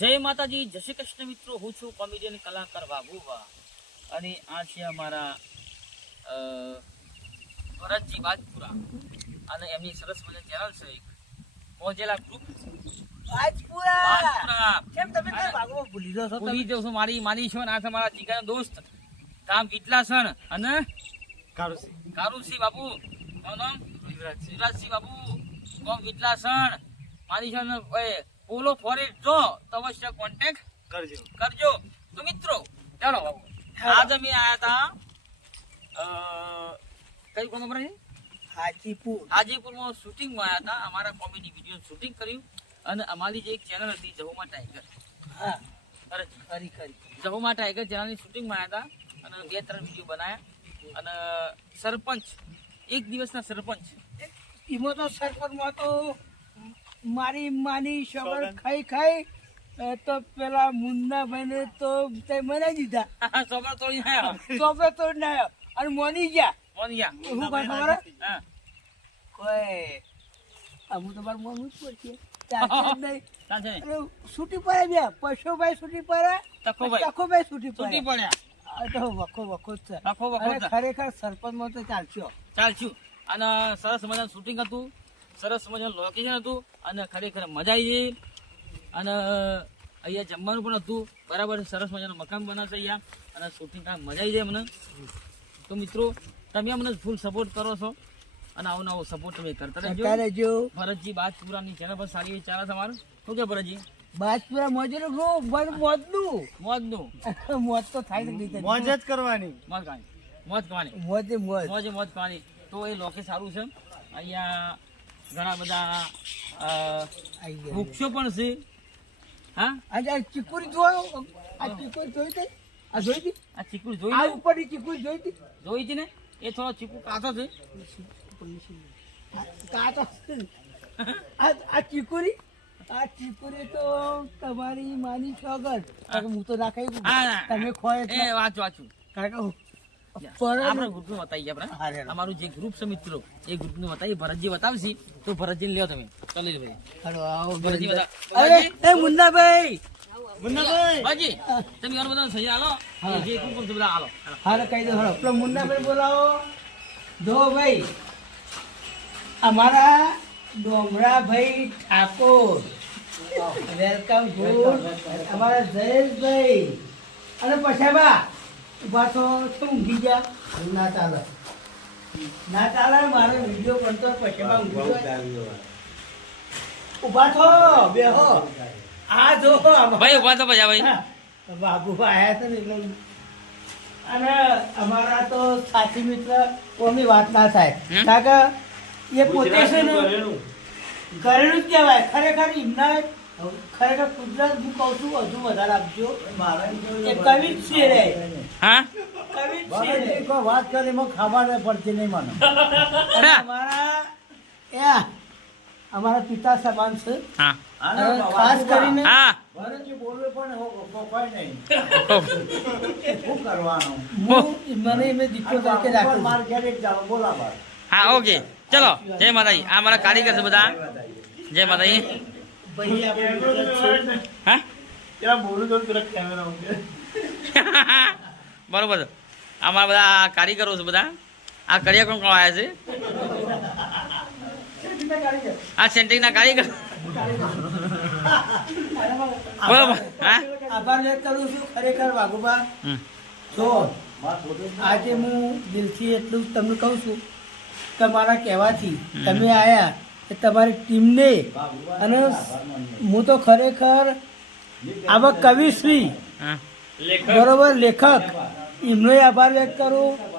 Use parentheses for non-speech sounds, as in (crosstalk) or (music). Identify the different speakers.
Speaker 1: જય માતાજી જય શ્રી કૃષ્ણ મિત્રો. હું છું કોમેડિયન કલાકાર બાબુબા અને આ છે અમારા ભરતજી બાજપુરા. અને એમની સરસ મજા ચેનલ છે એક. પહોંચેલા ગ્રુપ બાજપુરા!
Speaker 2: કેમ તમે કઈ ભાગમાં ભૂલી જાઓ છો
Speaker 1: ભૂલી જાઉં છું મારી માની છો ને આ છે મારા જીગાનો દોસ્ત. ગામ વિટલાસણ અને કારુસિંહ બાબુ મારું નામ? યુવરાજસિંહ. બાબુ મારી છે ને ઓય, પોલો ફોરેસ્ટ જો તો અવશ્ય કોન્ટેક્ટ
Speaker 3: કરજો.
Speaker 1: કરજો. તો મિત્રો ચાલો આજે અમે આયા હતા કઈ કોનો બરાબર
Speaker 2: હાજીપુર.
Speaker 1: હાજીપુરમાં શૂટિંગમાં આવ્યા હતા અમારા કોમેડી વીડિયો શૂટિંગ કર્યું. અને અમારી જે એક ચેનલ હતી જહુમા ટાઈગર.
Speaker 2: હા. ખરી ખરી.
Speaker 1: જહુમા ટાઈગર ચેનલની શૂટિંગમાં આવ્યા હતા અને બે ત્રણ વીડિયો બનાવ્યા અને સરપંચ એક દિવસના સરપંચ.
Speaker 2: એમાં તો સરપંચમાં તો મારી માની
Speaker 3: શબર
Speaker 2: ખાઈ ખાઈ તો પેલા મુન્નાભાઈ ને તો તે મનાઈ દીધા.
Speaker 1: સોમવાર તોડી આવ્યા.
Speaker 2: અને મોની ગયા.
Speaker 1: મોન ગયા.
Speaker 2: શું કહે ખબર? કોઈ અમુક તો મારું મોનું જ પડશે (laughs) છૂટી પડે બે. પશુભાઈ છૂટી પડે
Speaker 1: તકોભાઈ
Speaker 2: તકોભાઈ છૂટી પડે
Speaker 1: પડ્યા.
Speaker 2: તો વખો વખો જ છે. ખરેખર સરપંચમાં તો ચાલશો.
Speaker 1: ચાલશું. અને સરસ મજાનું શૂટિંગ હતું. સરસ મજાનું લોકેશન હતું અને ખરેખર મજા આવી ગઈ. અને અહીંયા જમવાનું પણ હતું. બરાબર સરસ મજાનું મકાન બનાવશે અહીંયા. અને શૂટિંગ કામ મજા આવી જાય મને. તો મિત્રો તમે અમને ફૂલ સપોર્ટ કરો છો. અને આવો નવો સપોર્ટ તમે કરતા રહેજો. ભરતજી બાજપુરાની ચેનલ પર સારી એવી ચાલે તમારું શું કે ભરતજી?
Speaker 2: બાજપુરા મોજેલો ગ્રુપ બન મોજનું.
Speaker 1: મોજનું. (laughs)
Speaker 2: મોજ તો થાય નહીં
Speaker 3: મોજ જ કરવાની.
Speaker 1: મોજ કહાની મોજ કહાની
Speaker 2: મોજે. મોજ
Speaker 1: મોજે મોજ કહાની તો એ લોકે સારું છે. અહીંયા ઘણા બધા. વૃક્ષો પણ છે. હા?
Speaker 2: આજે આ ચીકુરી જોયો? આ ચીકુરી જોઈ હતી? આ જોઈ હતી?
Speaker 1: આ ચીકુરી જોઈ
Speaker 2: આ ઉપરની ચીકુરી જોઈ હતી?
Speaker 1: જોઈ હતી ને? એ થોડો ચીકુ કાચો છે.
Speaker 2: કાચો આ ચીકુરી? આ ચીકુરી તો તમારી માની છોગર હું. તો ના ખાઈ. તમે ખોય
Speaker 1: એ વાંચું વાંચું.
Speaker 2: કારણ કે
Speaker 1: આપણે ગ્રુપનું બતાવીએ આપણે. અમારું જે ગ્રુપ છે મિત્રો એ ગ્રુપનું બતાવીએ. ભરતજી બતાવશી તો ભરતજી લ્યો તમે. ચાલી ભાઈ.
Speaker 2: હાલો આવો
Speaker 1: ભરતજી
Speaker 2: અરે એ મુન્નાભાઈ!
Speaker 3: મુન્નાભાઈ!
Speaker 1: ભાજી તમે ઘણું બધું સહી હાલો. જે ગ્રુપ છે બધા હાલો.
Speaker 2: હાલો. કહી દો હાલો. પેલો મુન્નાભાઈ બોલાવો. જો ભાઈ અમારા ડોમરાભાઈ ઠાકોર. Welcome good. અમારા જયેશભાઈ. અને પછી ઊભા શું ઊંઘી ગયા? ના ચાલે. ના ચાલે મારો વીડિયો બનતો પછી બા છો બેહો આ જો અમારા-
Speaker 1: ભાઈ ઊભા તો ભજા ભાઈ.
Speaker 2: બાબુ આયા છે ને એટલે અને અમારા તો સાથી મિત્ર કોની વાત ના થાય? કારણ કે એ પોતે છે ને ઘરેણું. જ કહેવાય. ખરેખર એમના ખરેખર કુદરત હું કહું છું હજુ વધારે આપજો. એ કવિ જ છે રે.
Speaker 1: હા?
Speaker 2: જ
Speaker 3: વાત કરી મને ખબર નહીં પડતી નહીં મને.
Speaker 2: અમારા એ અમારા પિતા સમાન છે. ખાસ કરીને
Speaker 3: કોઈ
Speaker 2: મને દીકરો તરીકે રાખું
Speaker 1: હા ઓકે. ચલો જય માતાજી. આ મારા કારીગર છે બધા. જય માતાજી. હા?
Speaker 3: બોલું તો કેમેરા
Speaker 1: બરોબર અમારા બધા કારીગરો છે બધા. આ કરિયા કોણ કોણ આવ્યા છે. આ સેન્ટિંગના કારીગર. બરોબર હા?
Speaker 2: આભાર વ્યક્ત કરું છું ખરેખર વાઘુબા. જો આજે હું દિલથી એટલું તમને કહું છું તમારા કહેવાથી તમે આવ્યા એ તમારી ટીમને અને હું તો ખરેખર આવા કવિશ્રી
Speaker 1: શ્રી
Speaker 2: બરોબર લેખક એમનો આભાર વ્યક્ત કરું.